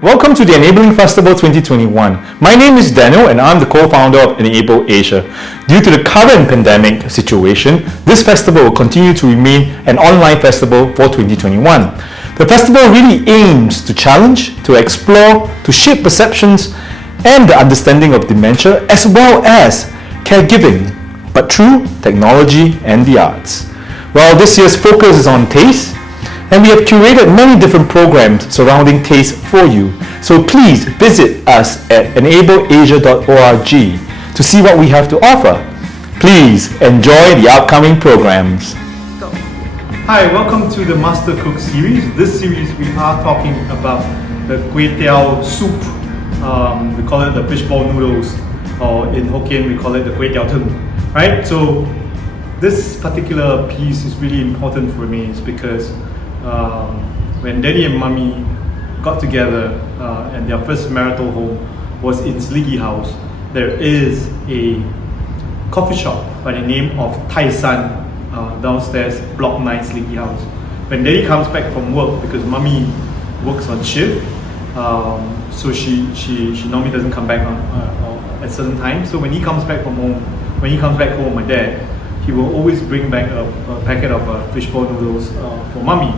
Welcome to the Enabling Festival 2021. My name is Daniel and I'm the co-founder of Enable Asia. Due to the current pandemic situation, this festival will continue to remain an online festival for 2021. The festival really aims to challenge, to explore, to shape perceptions and the understanding of dementia as well as caregiving, but through technology and the arts. Well, this year's focus is on taste, and we have curated many different programs surrounding taste for you. So please visit us at enableasia.org to see what we have to offer. Please enjoy the upcoming programs. Hi, welcome to the Master Cook series. This series we are talking about the kway teow soup. We call it the fishball noodles, or in Hokkien we call it the kway teow tung. Right? So this particular piece is really important for me. It's because when Daddy and Mummy got together and their first marital home was in Sliggy House, there is a coffee shop by the name of Tai San downstairs, Block 9 Sliggy House. When Daddy comes back from work, because Mummy works on shift, so she normally doesn't come back at certain times. So when he comes back home, my dad, he will always bring back a packet of fishball noodles for Mummy.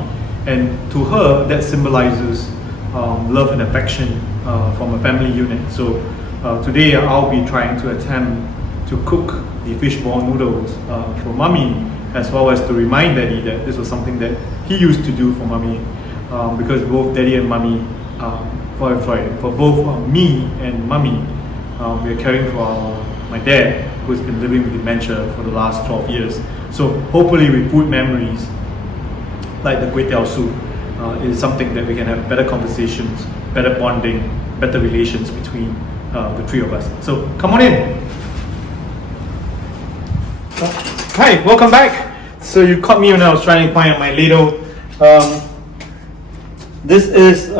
And to her, that symbolizes love and affection from a family unit. So today I'll be trying to attempt to cook the fishball noodles for Mummy, as well as to remind Daddy that this was something that he used to do for Mummy, because both Daddy and Mummy, for both me and Mummy, we are caring for my dad, who's been living with dementia for the last 12 years. So hopefully with food memories like the kway teow soup is something that we can have better conversations, better bonding, better relations between the three of us. So come on in. Hi, welcome back. So you caught me when I was trying to find my ladle. This is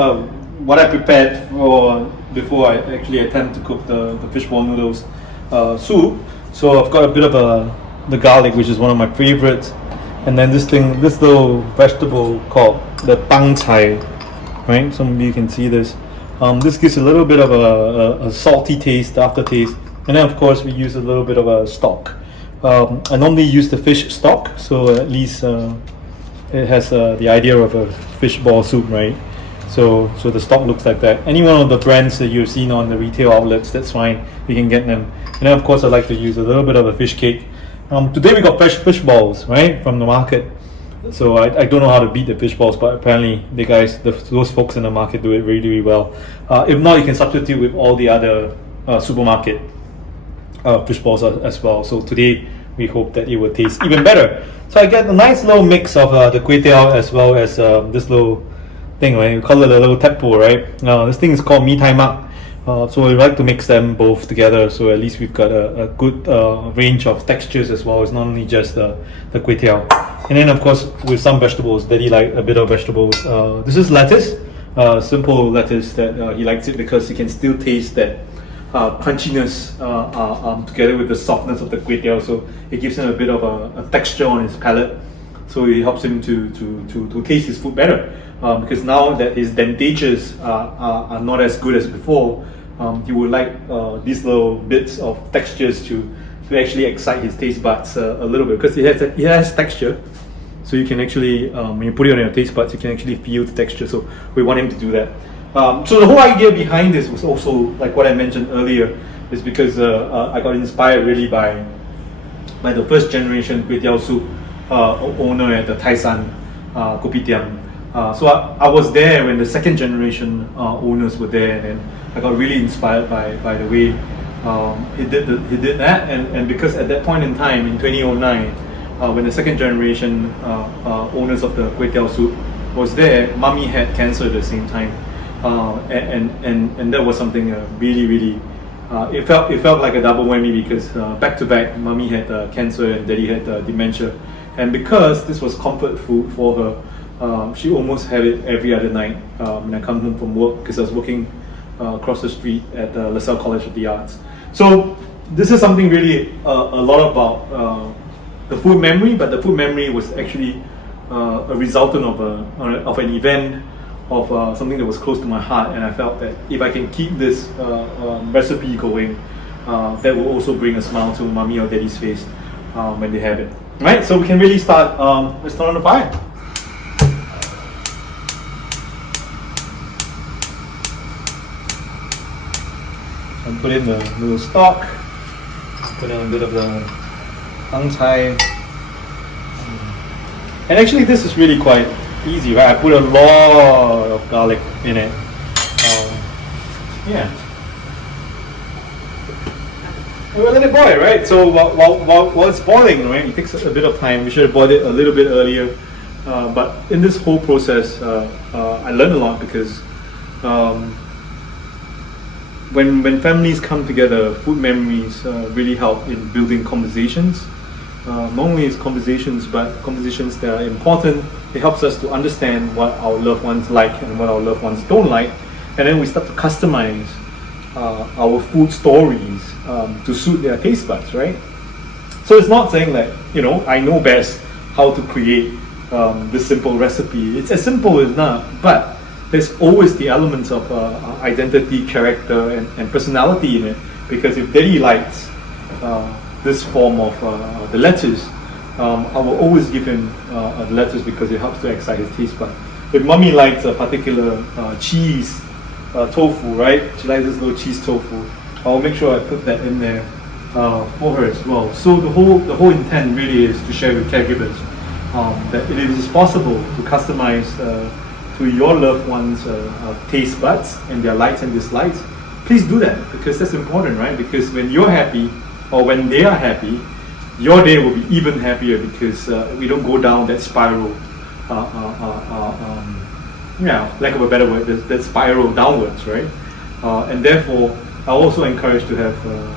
what I prepared for before I actually attempt to cook the fishball noodles soup. So I've got a bit of the garlic, which is one of my favorites, and then this little vegetable called the bang cai, right? Some of you can see this. This gives a little bit of a salty taste, aftertaste, and then of course we use a little bit of a stock. I normally use the fish stock, so at least it has the idea of a fishball soup, right? So the stock looks like that. Any one of the brands that you've seen on the retail outlets, that's fine. You can get them. And then of course I like to use a little bit of a fish cake. Today we got fresh fish balls, right, from the market. So I don't know how to beat the fish balls, but apparently those folks in the market do it really, really well. If not, you can substitute with all the other supermarket fish balls as well. So today we hope that it will taste even better. So I get a nice little mix of the kway teow as well as this little thing, right? We call it a little tadpole, right? This thing is called mee tai mak. So we like to mix them both together, so at least we've got a good range of textures as well. It's not only just the kway teow. And then of course with some vegetables, Daddy like a bit of vegetables. This is lettuce, simple lettuce that he likes it because he can still taste that crunchiness together with the softness of the kway teow. So it gives him a bit of a texture on his palate. So it helps him to taste his food better. Because now that his dentures are not as good as before, he would like these little bits of textures to actually excite his taste buds a little bit, because it has texture. So you can actually, when you put it on your taste buds, you can actually feel the texture. So we want him to do that. So the whole idea behind this was also, like what I mentioned earlier, is because I got inspired really by the first generation kway teow soup owner at the Tai San Kopitiam. So I was there when the second generation owners were there, and then I got really inspired by the way he did that, and because at that point in time in 2009, when the second generation owners of the kway teow soup was there, Mummy had cancer at the same time, and that was something really it felt like a double whammy, because back to back Mummy had cancer and Daddy had dementia, and because this was comfort food for her, she almost had it every other night when I come home from work, because I was working across the street at LaSalle College of the Arts. So this is something really a lot about the food memory, but the food memory was actually a resultant of an event something that was close to my heart, and I felt that if I can keep this recipe going, that will also bring a smile to mommy or daddy's face when they have it. Right, so we can really start. Let's turn on the fire. And put in the little stock. Put in a bit of the hang cai. And actually, this is really quite easy, right? I put a lot of garlic in it. Yeah. We'll let it boil, right? So while it's boiling, right, it takes a bit of time. We should have boiled it a little bit earlier. But in this whole process, I learned a lot because when families come together, food memories really help in building conversations. Not only is conversations, but conversations that are important. It helps us to understand what our loved ones like and what our loved ones don't like, and then we start to customize our food stories to suit their taste buds, right? So it's not saying that, you know, I know best how to create this simple recipe. It's as simple as that, but there's always the elements of identity, character, and personality in it. Because if Daddy likes this form of the lettuce, I will always give him the lettuce because it helps to excite his taste bud. If Mommy likes a particular cheese tofu, right? She likes this little cheese tofu. I'll make sure I put that in there for her as well. So the whole intent really is to share with caregivers that it is possible to customize to your loved ones' taste buds and their likes and dislikes. Please do that, because that's important, right? Because when you're happy or when they are happy, your day will be even happier, because we don't go down that spiral. Lack of a better word, that spiral downwards, right? And therefore, I also encourage to have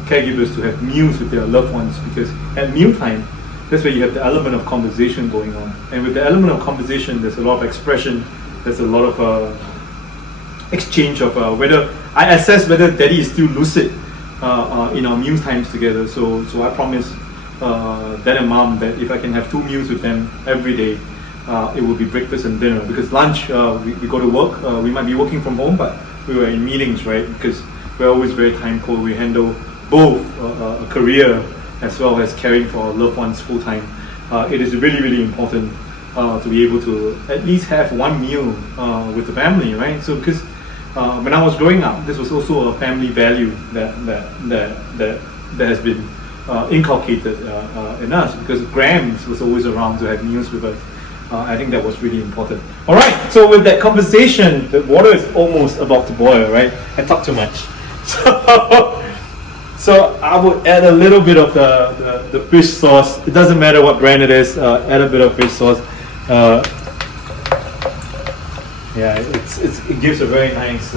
caregivers to have meals with their loved ones, because at mealtime, that's where you have the element of conversation going on. And with the element of conversation, there's a lot of expression, there's a lot of exchange of whether I assess whether Daddy is still lucid in our meal times together. So I promise Dad and Mom that if I can have 2 meals with them every day, it will be breakfast and dinner. Because lunch, we go to work, we might be working from home, but we were in meetings, right? Because we're always very time poor. We handle both a career as well as caring for our loved ones full time. It is really, really important to be able to at least have 1 meal with the family, right? So because when I was growing up, this was also a family value that has been inculcated in us, because Grams was always around to have meals with us. I think that was really important. All right, so with that conversation, the water is almost about to boil, right? I talk too much. So I would add a little bit of the fish sauce. It doesn't matter what brand it is, add a bit of fish sauce. It gives a very nice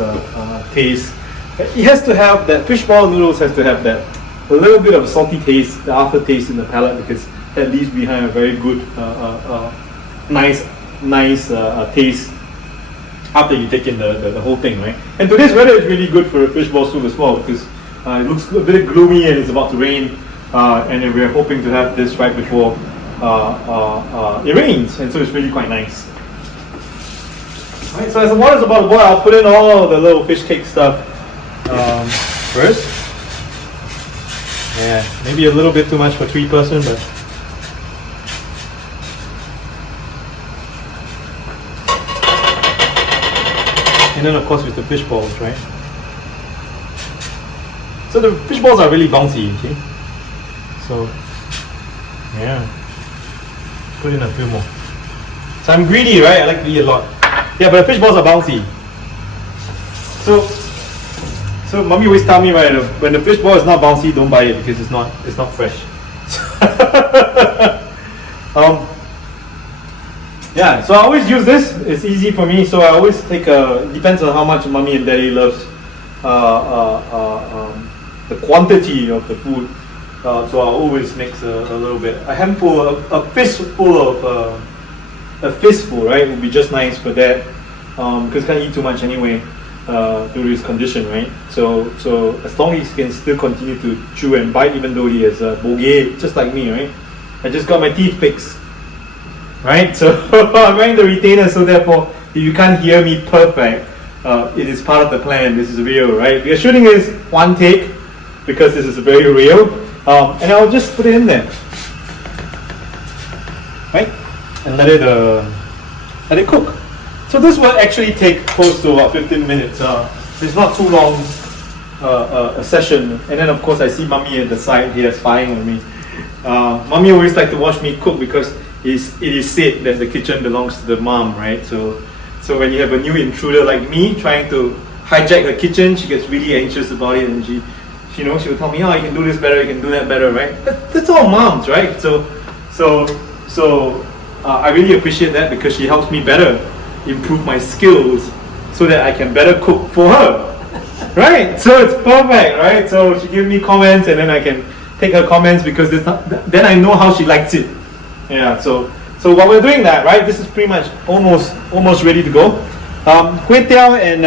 taste. It has to have that, fishball noodles has to have that a little bit of a salty taste, the aftertaste in the palate, because that leaves behind a very good, nice taste after you take in the whole thing, right? And today's weather is really good for a fishball soup as well, because it looks a bit gloomy and it's about to rain, and we're hoping to have this right before it rains, and so it's really quite nice. Right, so as the water's about to boil, I'll put in all the little fish cake stuff first. Yeah, maybe a little bit too much for 3 person, but and then of course with the fish balls, right? So the fish balls are really bouncy, okay? So yeah, put in a few more. So I'm greedy, right? I like to eat a lot. Yeah, but the fish balls are bouncy. So Mommy always tell me, right, when the fish ball is not bouncy, don't buy it, because it's not fresh. Yeah, so I always use this. It's easy for me, so I always take depends on how much Mommy and Daddy loves the quantity of the food. So I always mix a little bit. A handful, a fistful of a fistful, right, would be just nice for Dad, because can't eat too much anyway due to his condition, right? So as long as he can still continue to chew and bite, even though he has bogey, just like me, right? I just got my teeth fixed, right? So I'm wearing the retainer, so therefore if you can't hear me perfect, it is part of the plan. This is real, right? We are shooting this one take because this is very real. And I'll just put it in there, right? And let it cook. So this will actually take close to about 15 minutes. It's not too long a session. And then of course I see Mummy at the side here spying on me. Mummy always like to watch me cook because it is said that the kitchen belongs to the mom, right? So when you have a new intruder like me trying to hijack the kitchen, she gets really anxious about it, and she will tell me, oh, you can do this better, you can do that better, right? That's all moms, right? So I really appreciate that because she helps me better improve my skills so that I can better cook for her, right? So it's perfect, right? So she gives me comments and then I can take her comments because then I know how she likes it. Yeah, so while we're doing that, right, this is pretty much almost ready to go. Kway teow and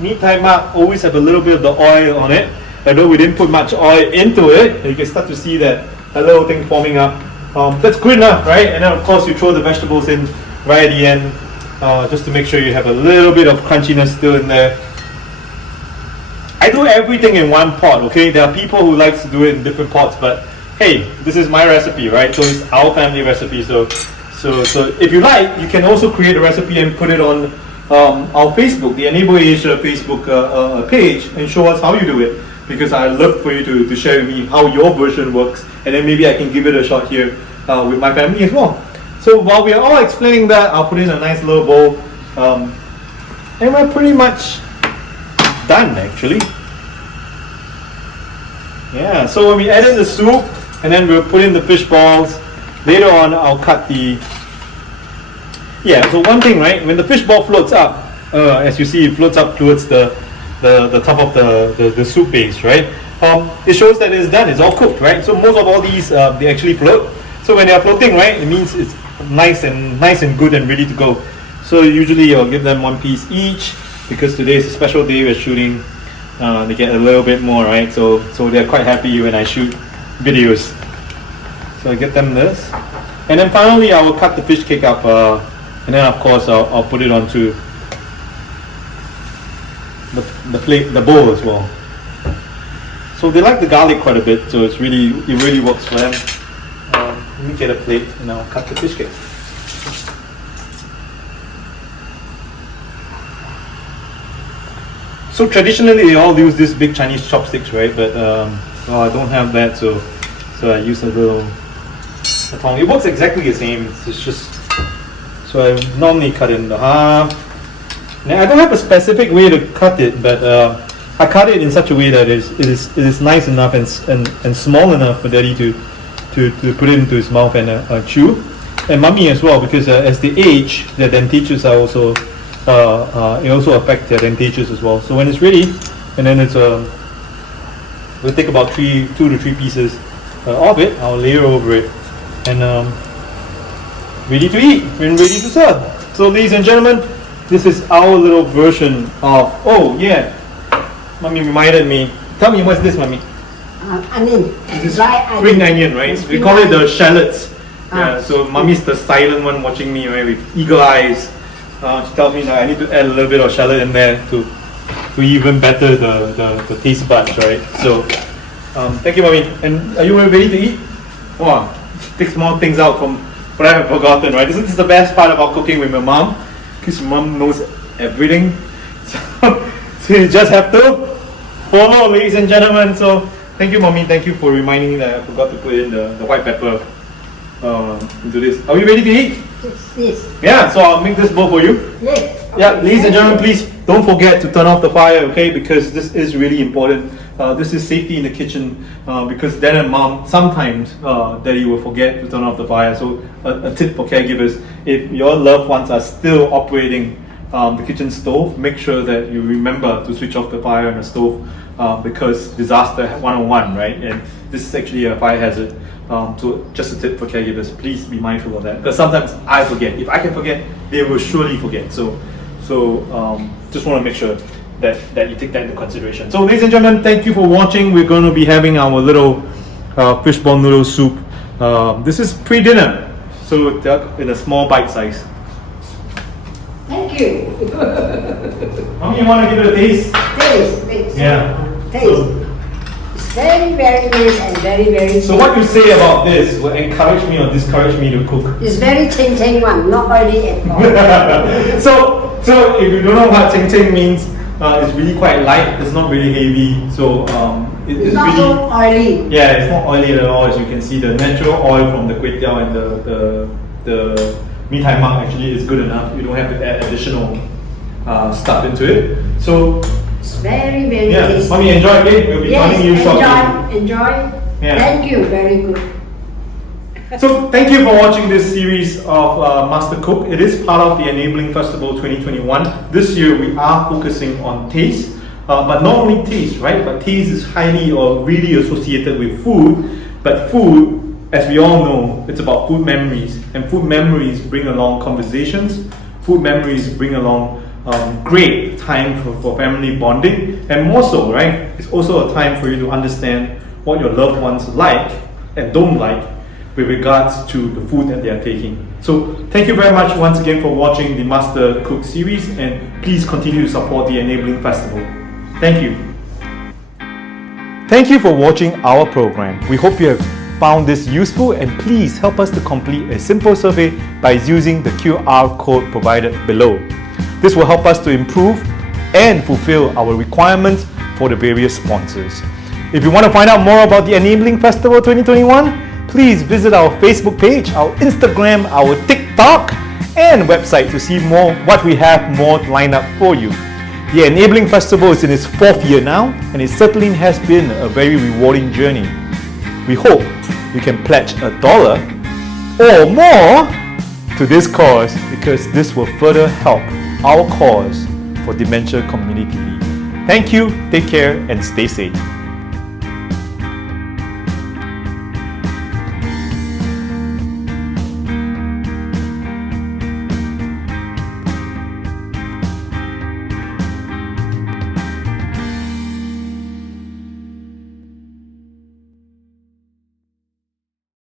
meat Thai mak always have a little bit of the oil on it. Although we didn't put much oil into it, you can start to see that a little thing forming up. That's good enough, right? And then of course you throw the vegetables in right at the end, just to make sure you have a little bit of crunchiness still in there. I do everything in one pot, okay? There are people who like to do it in different pots, but hey, this is my recipe, right? So it's our family recipe. So if you like, you can also create a recipe and put it on our Facebook, the Enable Asia Facebook page, and show us how you do it. Because I'd love for you to share with me how your version works, and then maybe I can give it a shot here with my family as well. So while we are all explaining that, I'll put in a nice little bowl, and we're pretty much done actually. Yeah, so when we add in the soup, and then we'll put in the fish balls, later on I'll cut the... Yeah, so one thing, right, when the fish ball floats up, as you see, it floats up towards the top of the soup base, right? It shows that it's done, it's all cooked, right? So most of all these, they actually float. So when they are floating, right, it means it's nice and good and ready to go. So usually I'll give them one piece each, because today is a special day we're shooting. They get a little bit more, right? So they're quite happy when I shoot videos. So I get them this. And then finally I will cut the fish cake up, and then of course I'll put it onto the plate, the bowl as well. So they like the garlic quite a bit, so it really works for them. Let me get a plate and I'll cut the fish cake. So traditionally they all use this big Chinese chopsticks, right? But well, I don't have that, so I use a little tongue. It works exactly the same. It's just, so I normally cut it in the half. Now I don't have a specific way to cut it, but I cut it in such a way that it is nice enough and small enough for Daddy to put it into his mouth and chew, and Mummy as well, because as they age, their dentations are also it also affects their dentations as well. So when it's ready, and then it's we'll take about 2 to 3 pieces of it. I'll layer over it, and ready to eat and ready to serve. So ladies and gentlemen, this is our little version of, oh yeah, Mummy reminded me. Tell me, what's this, Mummy? Onion. This is Dry onion. spring onion, right? It's We spring call it the onion. shallots. Yeah, Ah. so Mummy's the silent one watching me, right, with eagle eyes. She tells me that I need to add a little bit of shallot in there to even better the taste buds, right? So, thank you, Mummy. And are you ready to eat? Wow, take small things out from what I have forgotten, right? This is the best part about cooking with my mom, because mom knows everything. So you just have to follow, ladies and gentlemen. So thank you, Mommy. Thank you for reminding me that I forgot to put in the white pepper into this. Are we ready to eat? Yes. Yeah, so I'll make this bowl for you. Yes. Yeah, Okay. ladies and gentlemen, please don't forget to turn off the fire, okay? Because this is really important. This is safety in the kitchen, because Dad and Mom, sometimes Daddy will forget to turn off the fire. So a tip for caregivers, if your loved ones are still operating the kitchen stove, make sure that you remember to switch off the fire on the stove, because disaster 101, right? And this is actually a fire hazard. So just a tip for caregivers, please be mindful of that, because sometimes I forget. If I can forget, they will surely forget. So just want to make sure that you take that into consideration. So ladies and gentlemen, thank you for watching. We're going to be having our little fishball noodle soup. This is pre-dinner, so in a small bite size. Thank you. Mommy, you want to give it a taste? Taste. Yeah. Taste. It's very, very nice and very, very So what you say about this will encourage me or discourage me to cook? It's very ching one, not oily at all. So if you don't know what cheng cheng means, it's really quite light. It's not really heavy. So It's it's not really so oily. yeah, it's not oily at all. As you can see, the natural oil from the kway teow and the mee tai mak actually is good enough. You don't have to add additional stuff into it. So It's very, very yeah, tasty. mommy, enjoy. Okay, we'll be joining you shortly. enjoy. Yeah. Thank you, very good. So thank you for watching this series of Master Cook. It is part of the Enabling Festival 2021. This year we are focusing on taste, but not only taste, right? But taste is highly or really associated with food. But food, as we all know, it's about food memories, and food memories bring along conversations. Food memories bring along great time for family bonding, and more so, right? It's also a time for you to understand what your loved ones like and don't like with regards to the food that they are taking. So thank you very much once again for watching the Master Cook series, and please continue to support the Enabling Festival. Thank you. Thank you for watching our program. We hope you have found this useful, and please help us to complete a simple survey by using the QR code provided below. This will help us to improve and fulfill our requirements for the various sponsors. If you want to find out more about the Enabling Festival 2021, please visit our Facebook page, our Instagram, our TikTok, and website to see more what we have more lined up for you. The Enabling Festival is in its 4th year now, and it certainly has been a very rewarding journey. We hope you can pledge $1 or more to this cause, because this will further help our cause for Dementia Community League. Thank you, take care, and stay safe.